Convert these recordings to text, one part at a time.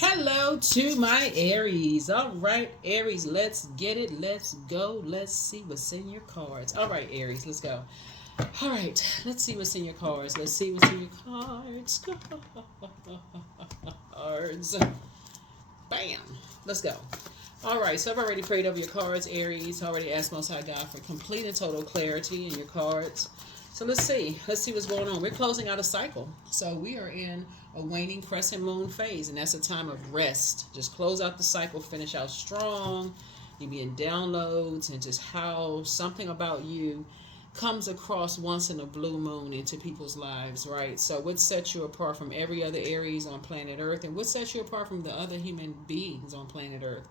Hello to my Aries. All right, Aries, let's get it. Let's go. Let's see what's in your cards. All right, Aries, let's go. All right, let's see what's in your cards. Let's see what's in your cards. Cards. Bam. Let's go. All right, so I've already prayed over your cards, Aries. I already asked Most High God for complete and total clarity in your cards. So let's see. Let's see what's going on. We're closing out a cycle. So we are in a waning crescent moon phase, and that's a time of rest. Just close out the cycle, finish out strong. You be in downloads and just how something about you comes across once in a blue moon into people's lives, right? So what sets you apart from every other Aries on planet Earth, and what sets you apart from the other human beings on planet Earth?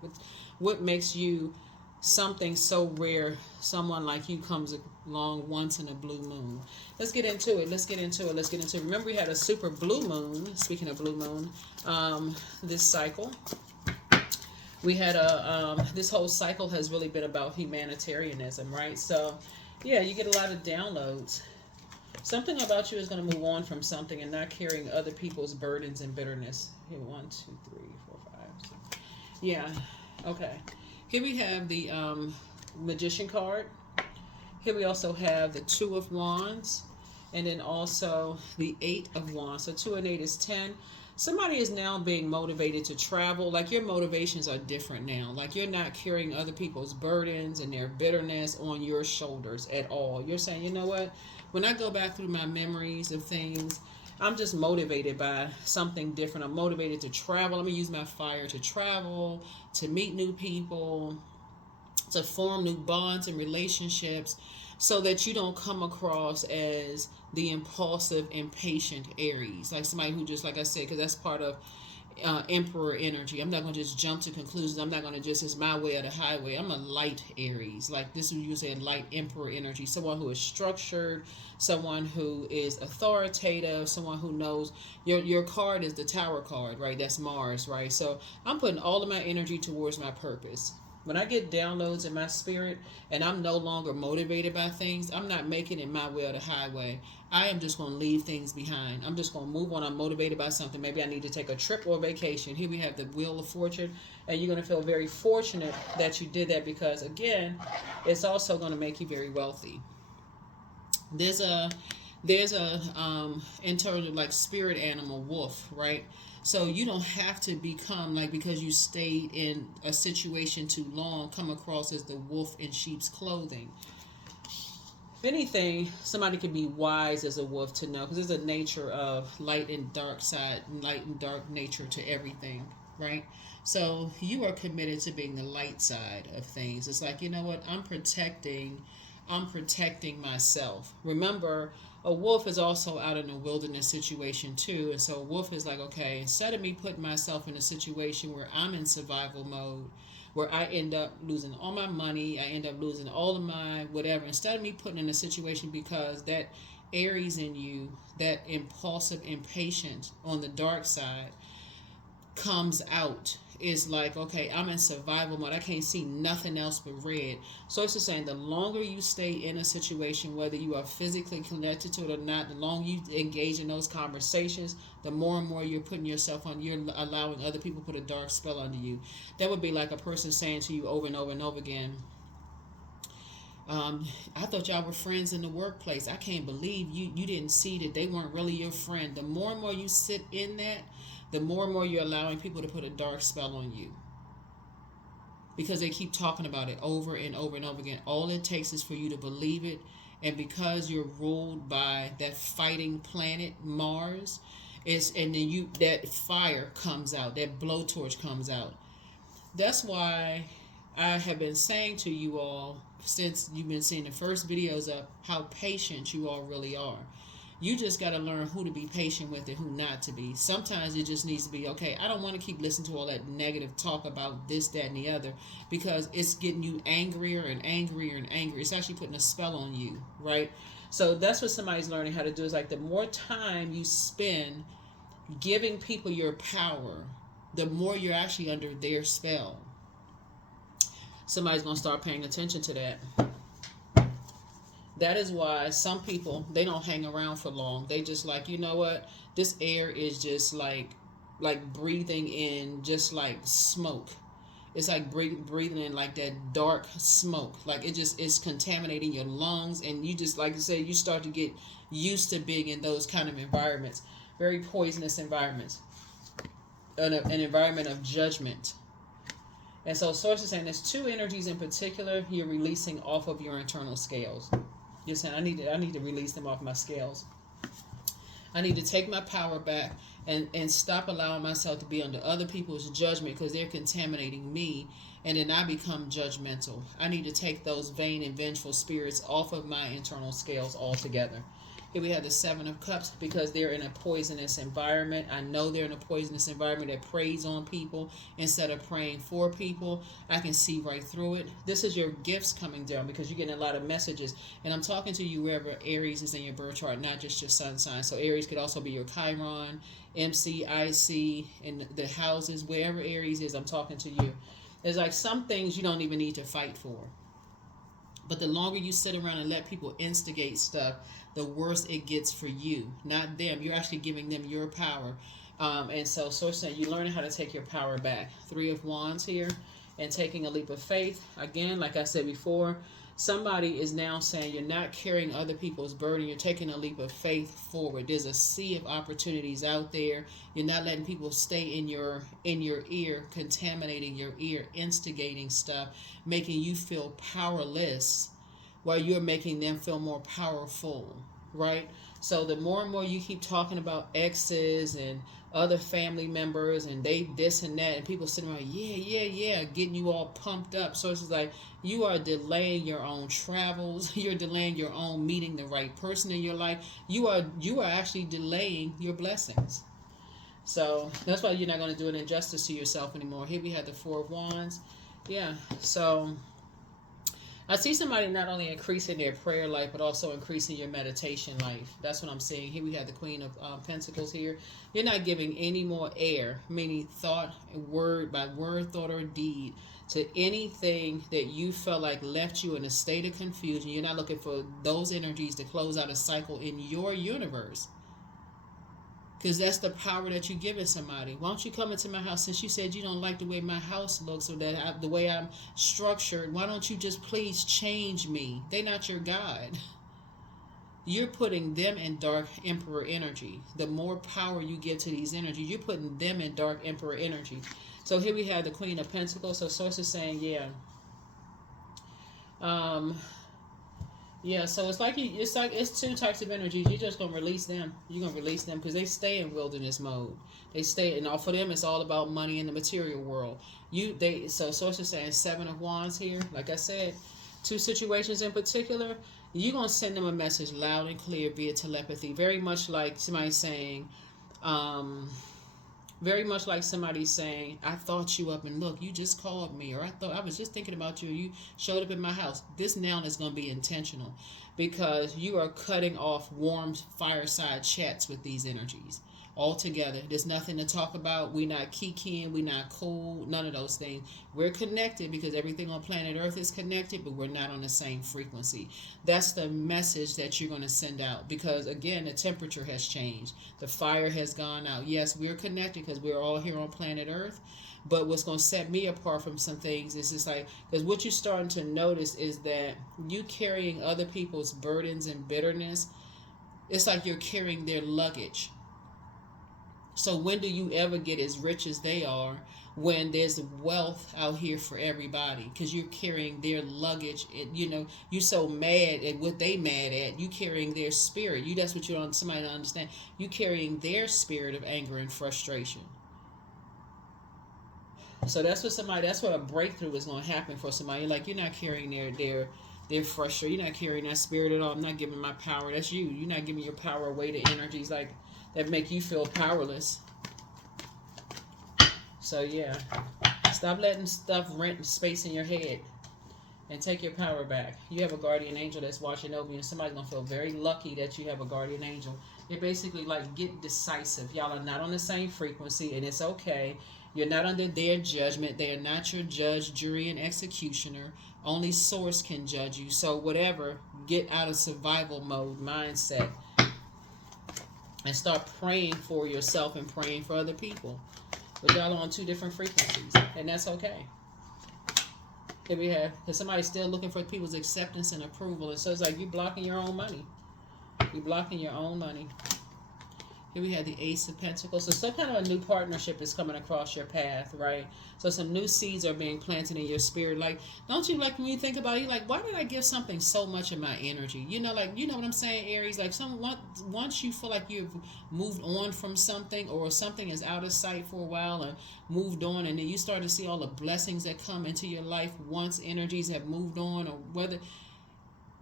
What makes you something so rare? Someone like you comes along once in a blue moon. Let's get into it. Let's get into it. Let's get into it. Remember, we had a super blue moon. Speaking of blue moon, this cycle. We had this whole cycle has really been about humanitarianism, right? So yeah, you get a lot of downloads. Something about you is going to move on from something and not carrying other people's burdens and bitterness. Here, 1, 2, 3, 4, 5, 6. Yeah, okay. Here we have the Magician card. Here we also have the Two of Wands. And then also the Eight of Wands. So 2 and 8 is 10. Somebody is now being motivated to travel. Like your motivations are different now. Like you're not carrying other people's burdens and their bitterness on your shoulders at all. You're saying, you know what? When I go back through my memories of things, I'm just motivated by something different. I'm motivated to travel. I'm going to use my fire to travel, to meet new people, to form new bonds and relationships, so that you don't come across as the impulsive, impatient Aries. Like somebody who just, like I said, because that's part of Emperor energy. I'm not going to just jump to conclusions. I'm not going to just, it's my way or the highway. I'm a light Aries. Like this is you saying light Emperor energy. Someone who is structured, someone who is authoritative, someone who knows. Your card is the Tower card, right? That's Mars, right? So I'm putting all of my energy towards my purpose. When I get downloads in my spirit and I'm no longer motivated by things, I'm not making it my way or the highway. I am just going to leave things behind. I'm just going to move on. I'm motivated by something. Maybe I need to take a trip or a vacation. Here we have the Wheel of Fortune, and you're going to feel very fortunate that you did that because, again, it's also going to make you very wealthy. There's a internal like spirit animal, wolf, right? So you don't have to become like, because you stayed in a situation too long, come across as the wolf in sheep's clothing. If anything, somebody could be wise as a wolf to know, because there's a nature of light and dark side, light and dark nature to everything, right? So you are committed to being the light side of things. It's like, you know what, I'm protecting myself. Remember, a wolf is also out in a wilderness situation too. And so a wolf is like, okay, instead of me putting myself in a situation where I'm in survival mode, where I end up losing all my money, I end up losing all of my whatever, instead of me putting in a situation, because that Aries in you, that impulsive, impatient on the dark side comes out, is like, okay, I'm in survival mode. I can't see nothing else but red. So it's just saying, the longer you stay in a situation, whether you are physically connected to it or not, the longer you engage in those conversations, the more and more you're putting yourself on, you're allowing other people to put a dark spell under you. That would be like a person saying to you over and over and over again, I thought y'all were friends in the workplace. I can't believe you didn't see that they weren't really your friend. The more and more you sit in that, the more and more you're allowing people to put a dark spell on you, because they keep talking about it over and over and over again. All it takes is for you to believe it, and because you're ruled by that fighting planet Mars, and then that fire comes out, that blowtorch comes out. That's why I have been saying to you all, since you've been seeing the first videos, of how patient you all really are. You just got to learn who to be patient with and who not to be. Sometimes it just needs to be, okay, I don't want to keep listening to all that negative talk about this, that, and the other, because it's getting you angrier and angrier and angrier. It's actually putting a spell on you, right? So that's what somebody's learning how to do, is like, the more time you spend giving people your power, the more you're actually under their spell. Somebody's going to start paying attention to that. That is why some people, they don't hang around for long. They just like, you know what? This air is just like like breathing in just like smoke. It's like breathing in like that dark smoke. Like it just is contaminating your lungs, and you just, like I said, you start to get used to being in those kind of environments, very poisonous environments, an environment of judgment. And so source is saying there's two energies in particular you're releasing off of your internal scales. You're saying I need to release them off my scales. I need to take my power back and stop allowing myself to be under other people's judgment, because they're contaminating me, and then I become judgmental. I need to take those vain and vengeful spirits off of my internal scales altogether. Here we have the Seven of Cups, because they're in a poisonous environment. I know they're in a poisonous environment that preys on people instead of praying for people. I can see right through it. This is your gifts coming down, because you're getting a lot of messages. And I'm talking to you wherever Aries is in your birth chart, not just your sun sign. So Aries could also be your Chiron, MC, IC, and the houses, wherever Aries is, I'm talking to you. There's like some things you don't even need to fight for. But the longer you sit around and let people instigate stuff, the worse it gets for you, not them. You're actually giving them your power. And so saying you learn how to take your power back. Three of Wands here, and taking a leap of faith. Again, like I said before, somebody is now saying you're not carrying other people's burden. You're taking a leap of faith forward. There's a sea of opportunities out there. You're not letting people stay in your ear, contaminating your ear, instigating stuff, making you feel powerless, while you're making them feel more powerful, right? So the more and more you keep talking about exes and other family members and they this and that, and people sitting around, yeah, getting you all pumped up. So it's like you are delaying your own travels. You're delaying your own meeting the right person in your life. You are actually delaying your blessings. So that's why you're not going to do an injustice to yourself anymore. Here we have the Four of Wands. Yeah, so I see somebody not only increasing their prayer life, but also increasing your meditation life. That's what I'm seeing. Here we have the Queen of Pentacles here. You're not giving any more air, meaning thought, word by word, thought, or deed, to anything that you felt like left you in a state of confusion. You're not looking for those energies to close out a cycle in your universe, because that's the power that you're giving somebody. Why don't you come into my house? Since you said you don't like the way my house looks, or that the way I'm structured, why don't you just please change me? They're not your God. You're putting them in dark emperor energy. The more power you give to these energies, you're putting them in dark emperor energy. So here we have the Queen of Pentacles. So source is saying, yeah, so it's two types of energies. You're just gonna release them. You're gonna release them because they stay in wilderness mode. They stay, and all for them, it's all about money in the material world. So source is saying Seven of Wands here. Like I said, two situations in particular. You're gonna send them a message loud and clear via telepathy. Very much like somebody saying, I thought you up, and look, you just called me, or I was just thinking about you, you showed up in my house. This now is going to be intentional, because you are cutting off warm fireside chats with these energies altogether. There's nothing to talk about. We're not kikiing, we're not cool, none of those things. We're connected because everything on planet Earth is connected, but we're not on the same frequency. That's the message that you're going to send out, because again, the temperature has changed. The fire has gone out. Yes, we're connected because we're all here on planet Earth, but what's going to set me apart from some things is just like, because what you're starting to notice is that you carrying other people's burdens and bitterness, it's like you're carrying their luggage. So when do you ever get as rich as they are, when there's wealth out here for everybody? Because you're carrying their luggage. You're so mad at what they mad at. You carrying their spirit. That's what you want somebody to understand. You carrying their spirit of anger and frustration. So that's what a breakthrough is going to happen for somebody. Like, you're not carrying their frustration. You're not carrying that spirit at all. I'm not giving my power. That's you. You're not giving your power away to energies like that make you feel powerless. So yeah, stop letting stuff rent space in your head and take your power back. You have a guardian angel that's watching over you, and somebody's gonna feel very lucky that you have a guardian angel. They're basically like, get decisive. Y'all are not on the same frequency, and it's okay. You're not under their judgment. They are not your judge, jury, and executioner. Only source can judge you. So whatever, get out of survival mode mindset. and start praying for yourself and praying for other people. But y'all are on two different frequencies, and that's okay. Here we have, because somebody's still looking for people's acceptance and approval, and so it's like you're blocking your own money. You're blocking your own money. Here we have the Ace of Pentacles. So some kind of a new partnership is coming across your path, right? So some new seeds are being planted in your spirit. Like, don't you, like, when you think about it, you're like, why did I give something so much of my energy? You know, like, you know what I'm saying, Aries? Like, once you feel like you've moved on from something, or something is out of sight for a while and moved on, and then you start to see all the blessings that come into your life once energies have moved on, or whether...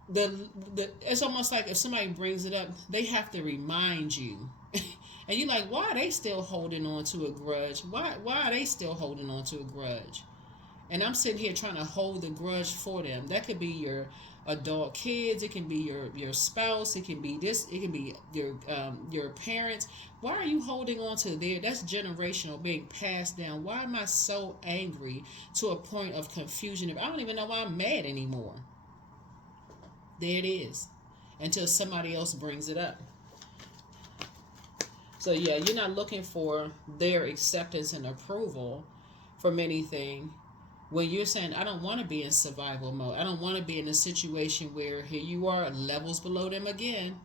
it's almost like if somebody brings it up, they have to remind you. And you're like, why are they still holding on to a grudge? Why are they still holding on to a grudge? And I'm sitting here trying to hold the grudge for them. That could be your adult kids. It can be your spouse. It can be this. It can be your parents. Why are you holding on to that's generational, being passed down? Why am I so angry to a point of confusion? I don't even know why I'm mad anymore. There it is. Until somebody else brings it up. So yeah, you're not looking for their acceptance and approval from anything. When you're saying, I don't want to be in survival mode. I don't want to be in a situation where here you are levels below them again.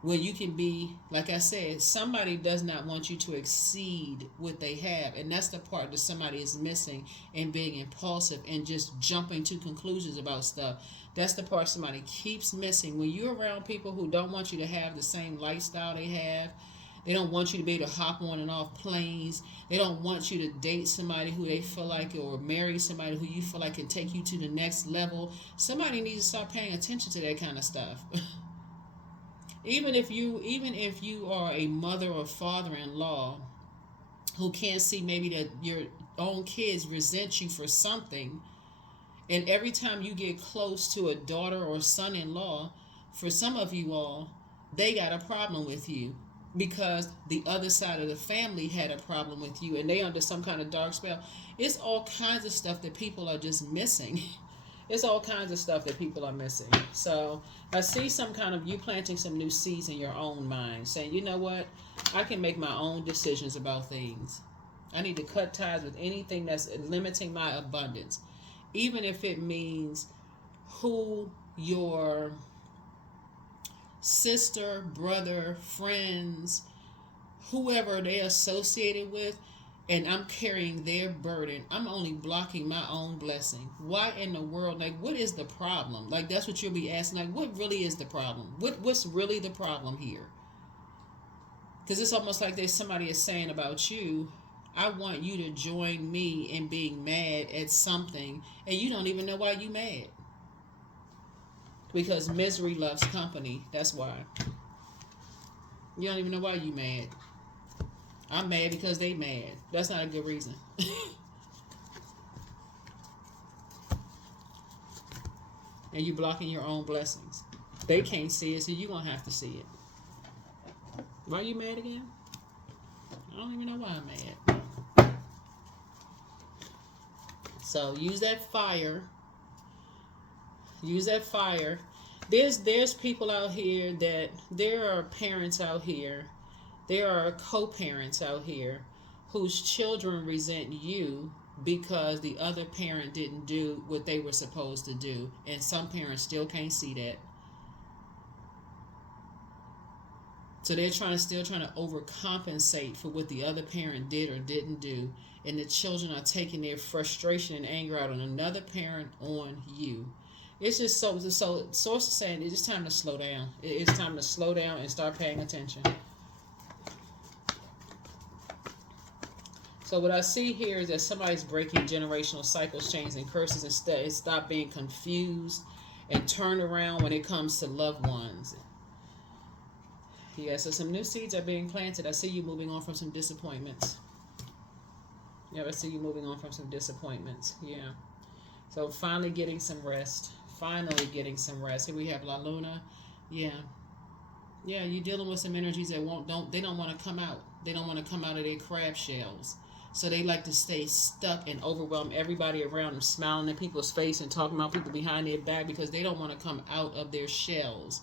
When you can be, like I said, somebody does not want you to exceed what they have. And that's the part that somebody is missing and being impulsive and just jumping to conclusions about stuff. That's the part somebody keeps missing. When you're around people who don't want you to have the same lifestyle they have, they don't want you to be able to hop on and off planes. They don't want you to date somebody who they feel like, or marry somebody who you feel like can take you to the next level. Somebody needs to start paying attention to that kind of stuff. Even if you are a mother or father-in-law who can't see maybe that your own kids resent you for something, and every time you get close to a daughter or son-in-law, for some of you all, they got a problem with you because the other side of the family had a problem with you and they under some kind of dark spell. It's all kinds of stuff that people are just missing. It's all kinds of stuff that people are missing. So I see some kind of you planting some new seeds in your own mind, saying, you know what, I can make my own decisions about things. I need to cut ties with anything that's limiting my abundance, even if it means who your sister, brother, friends, whoever they're associated with, and I'm carrying their burden. I'm only blocking my own blessing. Why in the world? Like, what is the problem? Like, that's what you'll be asking. Like, what really is the problem? What's really the problem here? Because it's almost like there's somebody is saying about you, I want you to join me in being mad at something, and you don't even know why you mad. Because misery loves company. That's why. You don't even know why you mad. I'm mad because they mad. That's not a good reason. And you blocking your own blessings. They can't see it, so you're going to have to see it. Why are you mad again? I don't even know why I'm mad. So use that fire. Use that fire. There's people out here that, there are parents out here, there are co-parents out here whose children resent you because the other parent didn't do what they were supposed to do. And some parents still can't see that. So they're still trying to overcompensate for what the other parent did or didn't do. And the children are taking their frustration and anger out on another parent, on you. It's just so source is saying it's just time to slow down. It's time to slow down and start paying attention. So what I see here is that somebody's breaking generational cycles, chains, and curses, and stop being confused and turn around when it comes to loved ones. Yeah, so some new seeds are being planted. I see you moving on from some disappointments. Yeah, I see you moving on from some disappointments. Yeah. So finally getting some rest. Finally getting some rest. Here we have La Luna. Yeah. Yeah, you're dealing with some energies that they don't want to come out. They don't want to come out of their crab shells. So they like to stay stuck and overwhelm everybody around them, smiling in people's face and talking about people behind their back because they don't want to come out of their shells.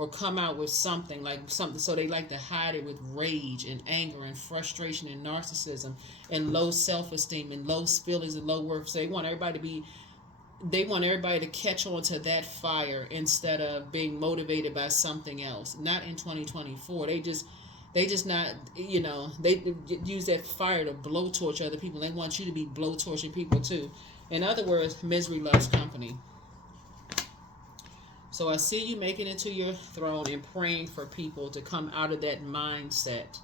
or come out with something, like something, so they like to hide it with rage and anger and frustration and narcissism and low self-esteem and low feelings and low worth. So they want everybody to catch on to that fire instead of being motivated by something else. Not in 2024. They just not, they use that fire to blowtorch other people. They want you to be blowtorching people too. In other words, misery loves company. So I see you making it to your throne and praying for people to come out of that mindset.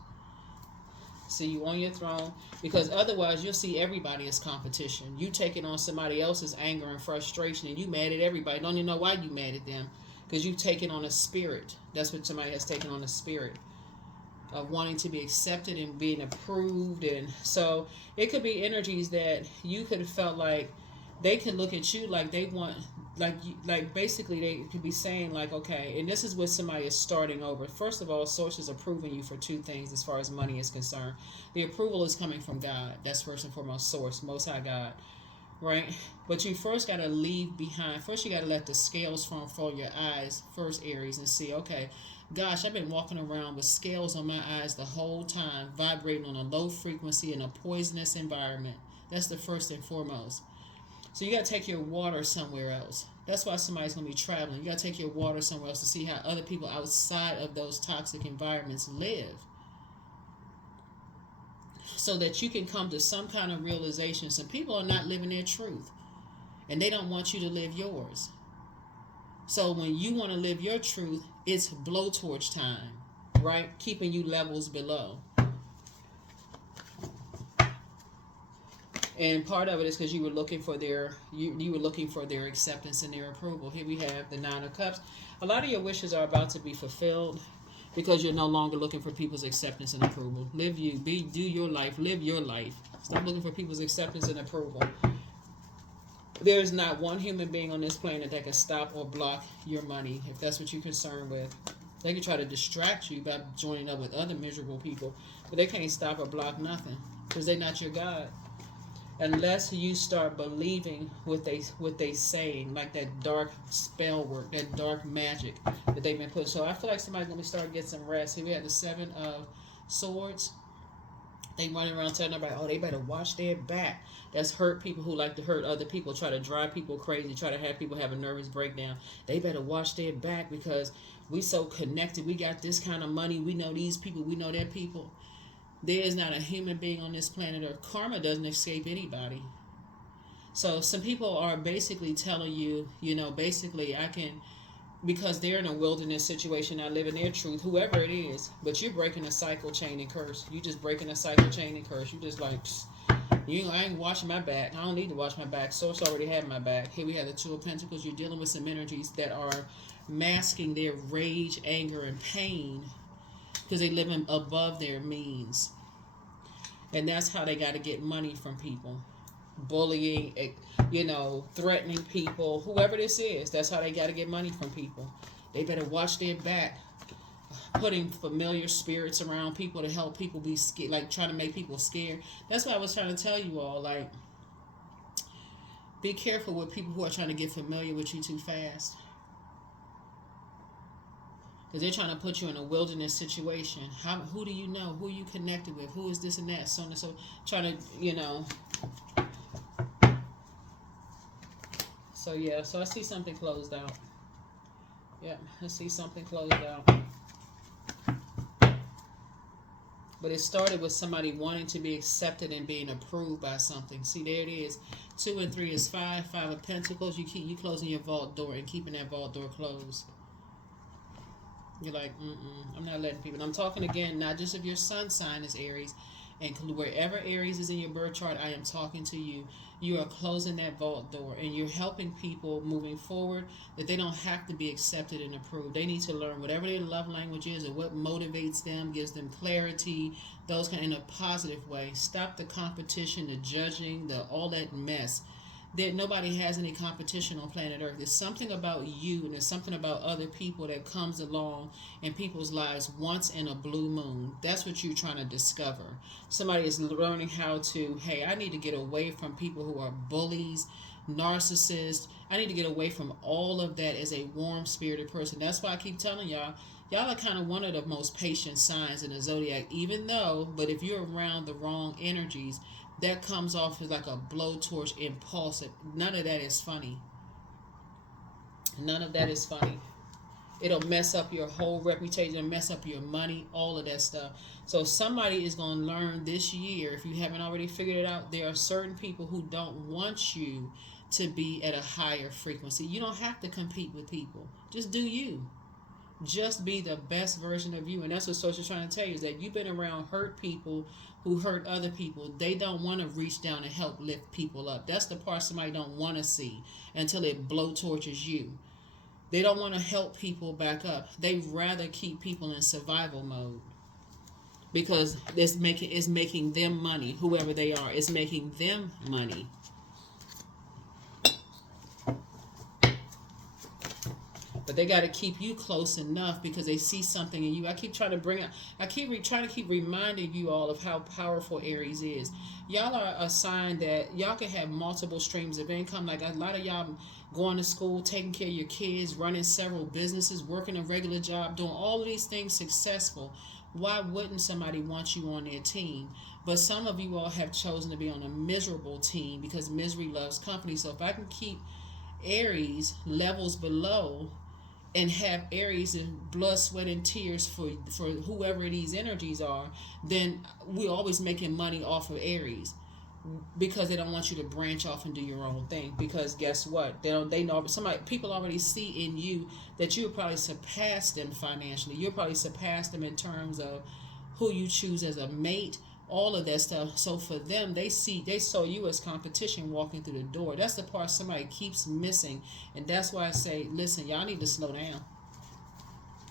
See you on your throne, because otherwise you'll see everybody as competition. You taking on somebody else's anger and frustration, and you mad at everybody. Don't even know why you mad at them, because you taking on a spirit. That's what somebody has taken on, a spirit of wanting to be accepted and being approved. And so it could be energies that you could have felt like they could look at you like they want, like basically they could be saying like, okay, and this is what somebody is starting over. First of all, source is approving you for two things as far as money is concerned. The approval is coming from God. That's first and foremost, source, Most High God, right? But you first got to leave behind. First, you got to let the scales fall from your eyes first, Aries, and see, okay, gosh, I've been walking around with scales on my eyes the whole time, vibrating on a low frequency in a poisonous environment. That's the first and foremost. So you got to take your water somewhere else. That's why somebody's going to be traveling. You got to take your water somewhere else to see how other people outside of those toxic environments live, so that you can come to some kind of realization. Some people are not living their truth, and they don't want you to live yours. So when you want to live your truth, it's blowtorch time, right? Keeping you levels below. And part of it is because you were looking for their acceptance and their approval. Here we have the Nine of Cups. A lot of your wishes are about to be fulfilled because you're no longer looking for people's acceptance and approval. Do your life, live your life. Stop looking for people's acceptance and approval. There's not one human being on this planet that can stop or block your money, if that's what you're concerned with. They can try to distract you by joining up with other miserable people, but they can't stop or block nothing because they're not your God. Unless you start believing what they saying, like that dark spell work, that dark magic that they've been put. So I feel like somebody's going to start getting some rest. Here we have the Seven of Swords. They running around telling everybody, oh, they better watch their back. That's hurt people who like to hurt other people, try to drive people crazy, try to have people have a nervous breakdown. They better watch their back because we so connected. We got this kind of money. We know these people. We know their people. There is not a human being on this planet Earth. Karma doesn't escape anybody. So some people are basically telling you, basically I can, because they're in a wilderness situation, not living their truth, whoever it is, but you're breaking a cycle, chain, and curse. You just breaking a cycle, chain, and curse. You just like, I ain't washing my back. I don't need to wash my back. Source already had my back. Here we have the Two of Pentacles. You're dealing with some energies that are masking their rage, anger, and pain because they live above their means. And that's how they got to get money from people. Bullying, threatening people, whoever this is, that's how they got to get money from people. They better watch their back. Putting familiar spirits around people to help people be scared, like trying to make people scared. That's what I was trying to tell you all. Like, be careful with people who are trying to get familiar with you too fast. Because they're trying to put you in a wilderness situation. Who do you know? Who are you connected with? Who is this and that? So on and so. Trying to, So yeah, so I see something closed out. Yep, I see something closed out. But it started with somebody wanting to be accepted and being approved by something. See, there it is. 2 and 3 is 5. 5 of Pentacles. You closing your vault door and keeping that vault door closed. You're like, I'm not letting people. And I'm talking again, not just if your sun sign is Aries, and wherever Aries is in your birth chart, I am talking to you. You are closing that vault door, and you're helping people moving forward that they don't have to be accepted and approved. They need to learn whatever their love language is or what motivates them, gives them clarity, those kind in a positive way. Stop the competition, the judging, all that mess. That nobody has any competition on planet Earth. There's something about you and there's something about other people that comes along in people's lives once in a blue moon. That's what you're trying to discover. Somebody is learning how to, hey, I need to get away from people who are bullies, narcissist. I need to get away from all of that as a warm-spirited person. That's why I keep telling y'all, y'all are kind of one of the most patient signs in the zodiac, even though, but if you're around the wrong energies, that comes off as like a blowtorch, impulsive. None of that is funny. None of that is funny. It'll mess up your whole reputation, it'll mess up your money, all of that stuff. So somebody is going to learn this year, if you haven't already figured it out, there are certain people who don't want you to be at a higher frequency. You don't have to compete with people. Just do you. Just be the best version of you. And that's what Social's trying to tell you, is that you've been around hurt people who hurt other people. They don't want to reach down and help lift people up. That's the part somebody don't want to see until it blowtorches you. They don't want to help people back up. They rather keep people in survival mode because it's making them money. Whoever they are, it's making them money. But they got to keep you close enough because they see something in you. I keep trying to trying to keep reminding you all of how powerful Aries is. Y'all are a sign that y'all can have multiple streams of income. Like a lot of y'all going to school, taking care of your kids, running several businesses, working a regular job, doing all of these things successful. Why wouldn't somebody want you on their team? But some of you all have chosen to be on a miserable team because misery loves company. So if I can keep Aries levels below and have Aries in blood, sweat, and tears for whoever these energies are, then we're always making money off of Aries because they don't want you to branch off and do your own thing. Because guess what? They know people already see in you that you'll probably surpass them financially. You'll probably surpass them in terms of who you choose as a mate, all of that stuff. So for them, they saw you as competition walking through the door. That's the part somebody keeps missing. And that's why I say, listen, y'all need to slow down.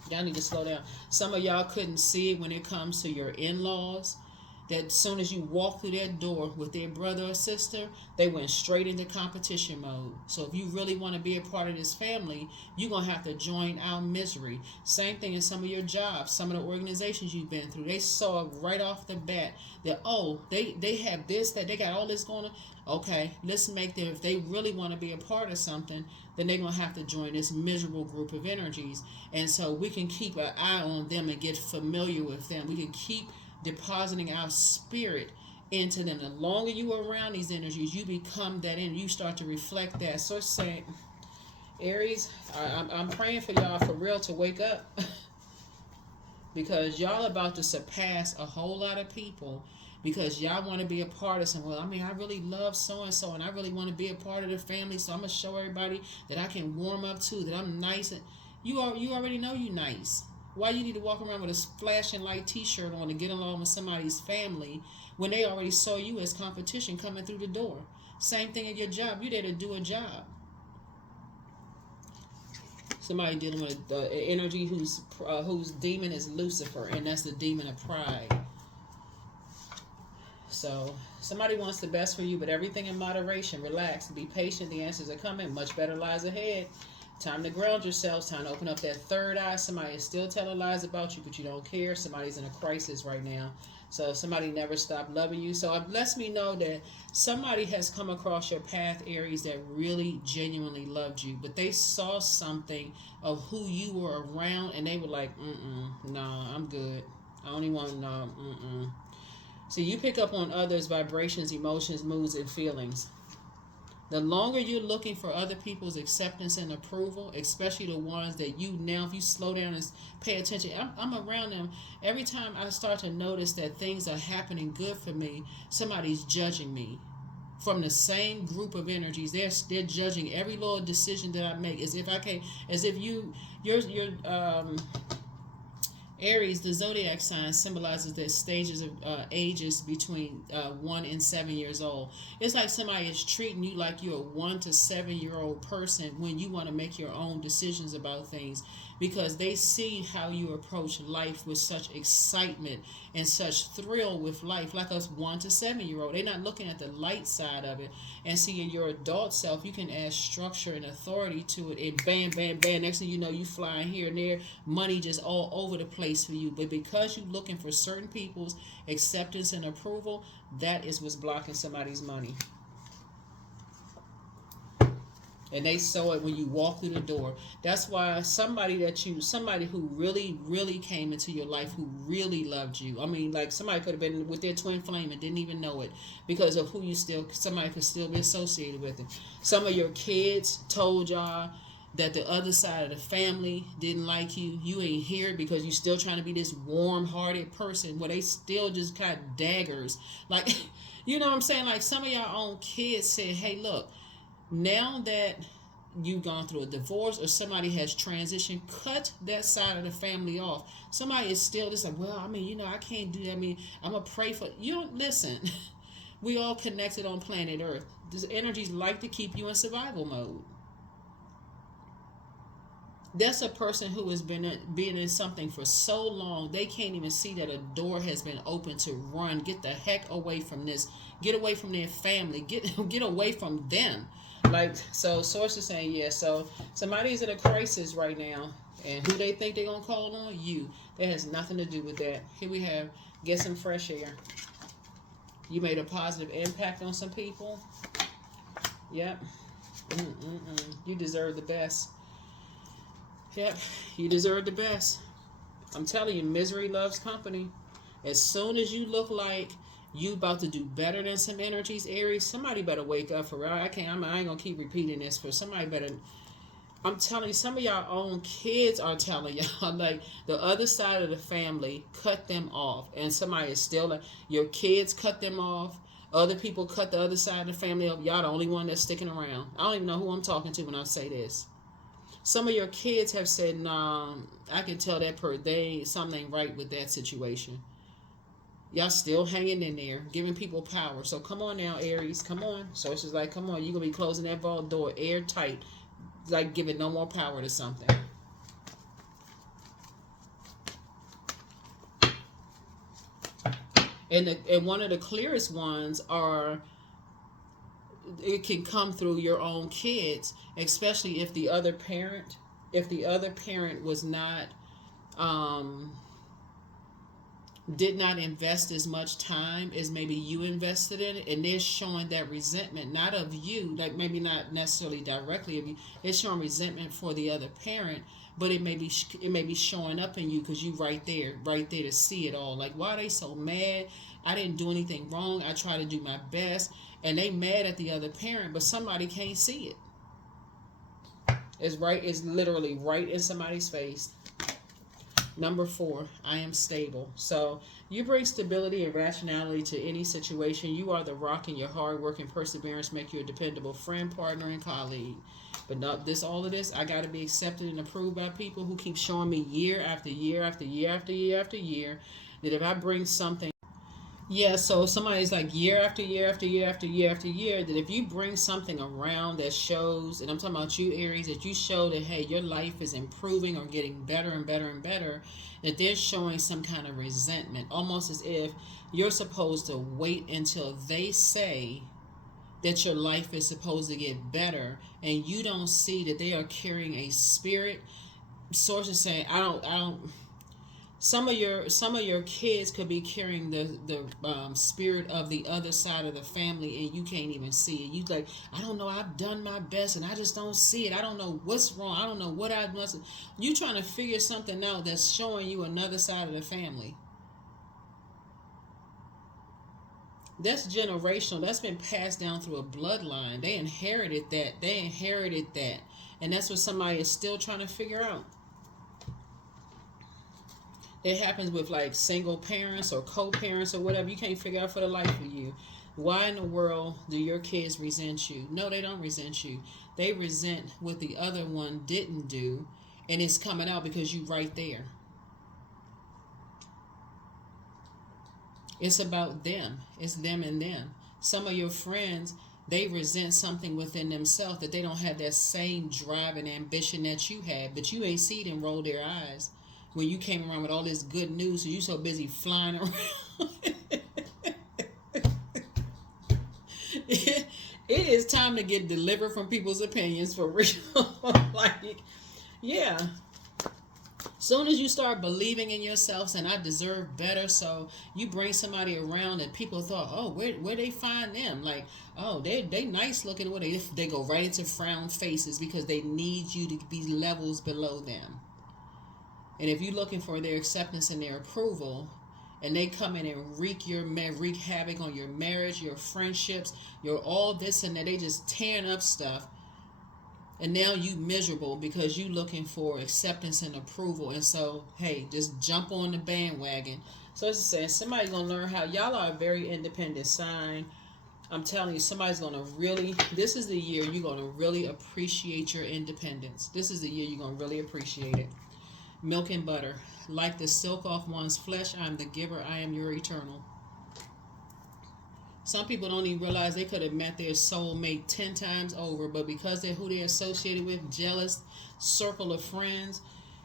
Y'all need to slow down. Some of y'all couldn't see it when it comes to your in-laws. That as soon as you walk through their door with their brother or sister, they went straight into competition mode. So if you really want to be a part of this family, you're going to have to join our misery. Same thing in some of your jobs, some of the organizations you've been through. They saw right off the bat that, oh, they have this, that they got all this going on. Okay, let's make them, if they really want to be a part of something, then they're going to have to join this miserable group of energies. And so we can keep an eye on them and get familiar with them. We can keep depositing our spirit into them. The longer you are around these energies, you become that and you start to reflect that. So it's saying, Aries, I'm praying for y'all for real to wake up because y'all about to surpass a whole lot of people because y'all want to be a part of something. Well, I mean, I really love so-and-so and I really want to be a part of the family, so I'm going to show everybody that I can warm up to, that I'm nice. And you already know you nice. Why you need to walk around with a flashing light t-shirt on to get along with somebody's family when they already saw you as competition coming through the door? Same thing at your job. You're there to do a job. Somebody dealing with energy whose demon is Lucifer, and that's the demon of pride. So somebody wants the best for you, but everything in moderation. Relax. Be patient. The answers are coming. Much better lies ahead. Time to ground yourselves. Time to open up that third eye. Somebody is still telling lies about you, but you don't care. Somebody's in a crisis right now. So somebody never stopped loving you. So it lets me know that somebody has come across your path, Aries, that really genuinely loved you. But they saw something of who you were around, and they were like, nah, I'm good. I only want, no. So you pick up on others' vibrations, emotions, moods, and feelings. The longer you're looking for other people's acceptance and approval, especially the ones that you now, if you slow down and pay attention, I'm around them. Every time I start to notice that things are happening good for me, somebody's judging me. From the same group of energies, they're judging every little decision that I make as if you're Aries, the Zodiac sign, symbolizes the stages of ages between 1 and 7 years old. It's like somebody is treating you like you're a 1 to 7 year old person when you want to make your own decisions about things, because they see how you approach life with such excitement and such thrill with life, like a 1 to 7 year old. They're not looking at the light side of it. And see, in your adult self, you can add structure and authority to it, and bam, bam, bam, next thing you know, you flying here and there, money just all over the place for you. But because you're looking for certain people's acceptance and approval, that is what's blocking somebody's money. And they saw it when you walk through the door. That's why somebody who really, really came into your life, who really loved you. I mean, like somebody could have been with their twin flame and didn't even know it because of who you somebody could still be associated with it. Some of your kids told y'all that the other side of the family didn't like you. You ain't here because you still trying to be this warm-hearted person where they still just got daggers. Like, you know what I'm saying? Like some of y'all own kids said, hey, look, now that you've gone through a divorce or somebody has transitioned, cut that side of the family off. Somebody is still just like, well, I mean, you know, I can't do that. I mean, I'm going to pray for you. Don't listen. We all connected on planet Earth. These energies like to keep you in survival mode. That's a person who has been in something for so long, they can't even see that a door has been opened to run. Get the heck away from this. Get away from their family. Get away from them. Like, so source is saying, yeah, so somebody's in a crisis right now, and who they think they're going to call on? You. That has nothing to do with that. Here we have, get some fresh air. You made a positive impact on some people. Yep. You deserve the best. Yep. You deserve the best. I'm telling you, misery loves company. As soon as you look like you about to do better than some energies, Aries, somebody better wake up for real. I ain't gonna keep repeating this, for somebody better. I'm telling you, some of y'all own kids are telling y'all, like, the other side of the family, cut them off. And somebody is still like, your kids cut them off. Other people cut the other side of the family off. Y'all the only one that's sticking around. I don't even know who I'm talking to when I say this. Some of your kids have said, nah, I can tell that something ain't right with that situation. Y'all still hanging in there, giving people power. So come on now, Aries. Come on. So it's just like, come on. You're going to be closing that vault door airtight. Like giving no more power to something. And one of the clearest ones are, it can come through your own kids, especially if the other parent was not, did not invest as much time as maybe you invested in it, and they're showing that resentment, not of you, like maybe not necessarily directly of you. It's showing resentment for the other parent, but it may be showing up in you because you right there to see it all. Like, why are they so mad? I didn't do anything wrong. I try to do my best, and they mad at the other parent, but somebody can't see it. It's literally right in somebody's face. Number 4, I am stable. So you bring stability and rationality to any situation. You are the rock, and your hard work and perseverance make you a dependable friend, partner, and colleague. But not all of this, I got to be accepted and approved by people who keep showing me year after year after year after year after year that if I bring something, yeah, so somebody's like year after year after year after year after year, that if you bring something around that shows, and I'm talking about you, Aries, that you show that, hey, your life is improving or getting better and better and better, that they're showing some kind of resentment, almost as if you're supposed to wait until they say that your life is supposed to get better, and you don't see that they are carrying a spirit. Sources saying, I don't. Some of your kids could be carrying the spirit of the other side of the family, and you can't even see it. You like, I don't know, I've done my best, and I just don't see it. I don't know what's wrong. I don't know what I must. You trying to figure something out that's showing you another side of the family. That's generational. That's been passed down through a bloodline. They inherited that. And that's what somebody is still trying to figure out. It happens with like single parents or co-parents or whatever. You can't figure out for the life of you. Why in the world do your kids resent you? No, they don't resent you. They resent what the other one didn't do, and it's coming out because you right there. It's about them. It's them and them. Some of your friends, they resent something within themselves, that they don't have that same drive and ambition that you had, but you ain't see them roll their eyes when you came around with all this good news, so you so busy flying around. It is time to get delivered from people's opinions for real. Like, yeah. Soon as you start believing in yourself and I deserve better, so you bring somebody around that people thought, oh, where they find them? Like, oh, they nice looking. What they go right into frown faces because they need you to be levels below them. And if you're looking for their acceptance and their approval, and they come in and wreak havoc on your marriage, your friendships, your all this and that, they just tearing up stuff. And now you miserable because you looking for acceptance and approval. And so, hey, just jump on the bandwagon. So as I said, somebody's going to learn how. Y'all are a very independent sign. I'm telling you, somebody's going to really, this is the year you're going to really appreciate your independence. This is the year you're going to really appreciate it. Milk and butter. Like the silk off one's flesh, I am the giver, I am your eternal. Some people don't even realize they could have met their soulmate 10 times over, but because they're who they're associated with, jealous, circle of friends,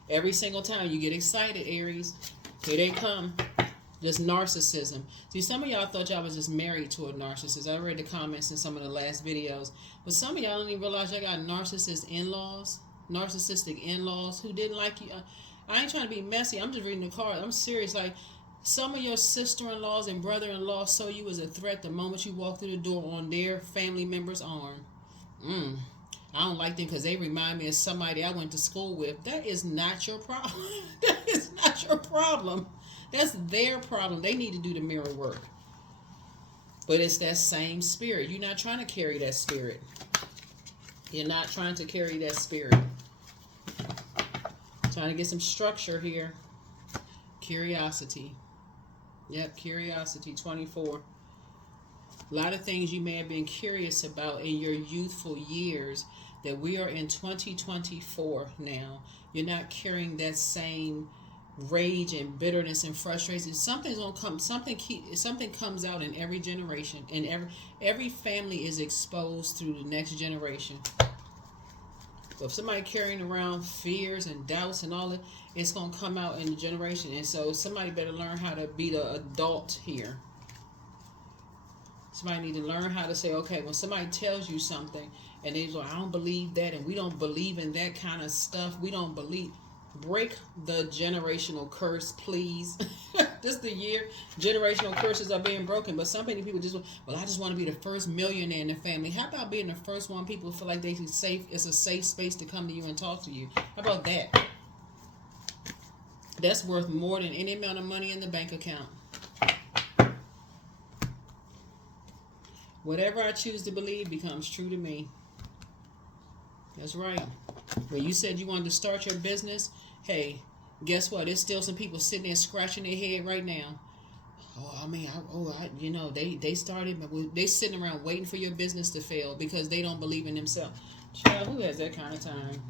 every single time you get excited, Aries, here they come. Just narcissism. See, some of y'all thought y'all was just married to a narcissist. I read the comments in some of the last videos, but some of y'all don't even realize y'all got narcissistic in-laws who didn't like you. I ain't trying to be messy. I'm just reading the card. I'm serious. Like, some of your sister-in-laws and brother-in-law saw you as a threat the moment you walked through the door on their family member's arm. I don't like them because they remind me of somebody I went to school with. That is not your problem. That is not your problem. That's their problem. They need to do the mirror work. But it's that same spirit. You're not trying to carry that spirit. You're not trying to carry that spirit. Trying to get some structure here. Curiosity. Yep, curiosity, 24. A lot of things you may have been curious about in your youthful years that we are in 2024 now. You're not carrying that same rage and bitterness and frustration. Something's gonna come. Something comes out in every generation, and every family is exposed through the next generation. So if somebody carrying around fears and doubts and all that, it's going to come out in the generation. And so somebody better learn how to be the adult here. Somebody need to learn how to say, okay, when somebody tells you something and they're like, I don't believe that and we don't believe in that kind of stuff. We don't believe. Break the generational curse, please. This is the year generational curses are being broken. But some many people just, well, I just want to be the first millionaire in the family. How about being the first one people feel like it's a safe space to come to you and talk to you? How about that? That's worth more than any amount of money in the bank account. Whatever I choose to believe becomes true to me. That's right. When you said you wanted to start your business, hey, guess what? There's still some people sitting there scratching their head right now. They started, but they sitting around waiting for your business to fail because they don't believe in themselves. Child, who has that kind of time?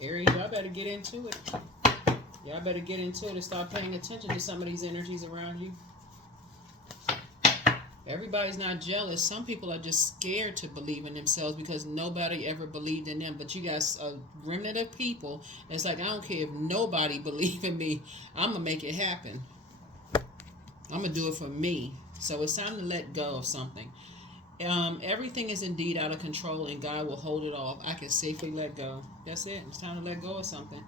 Aries, y'all better get into it. Y'all better get into it and start paying attention to some of these energies around you. Everybody's not jealous. Some people are just scared to believe in themselves because nobody ever believed in them. But you got a remnant of people. It's like, I don't care if nobody believe in me. I'm going to make it happen. I'm going to do it for me. So it's time to let go of something. Everything is indeed out of control and God will hold it off. I can safely let go. That's it. It's time to let go of something.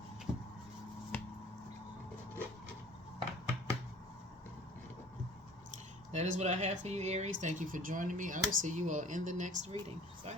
That is what I have for you, Aries. Thank you for joining me. I will see you all in the next reading. Bye.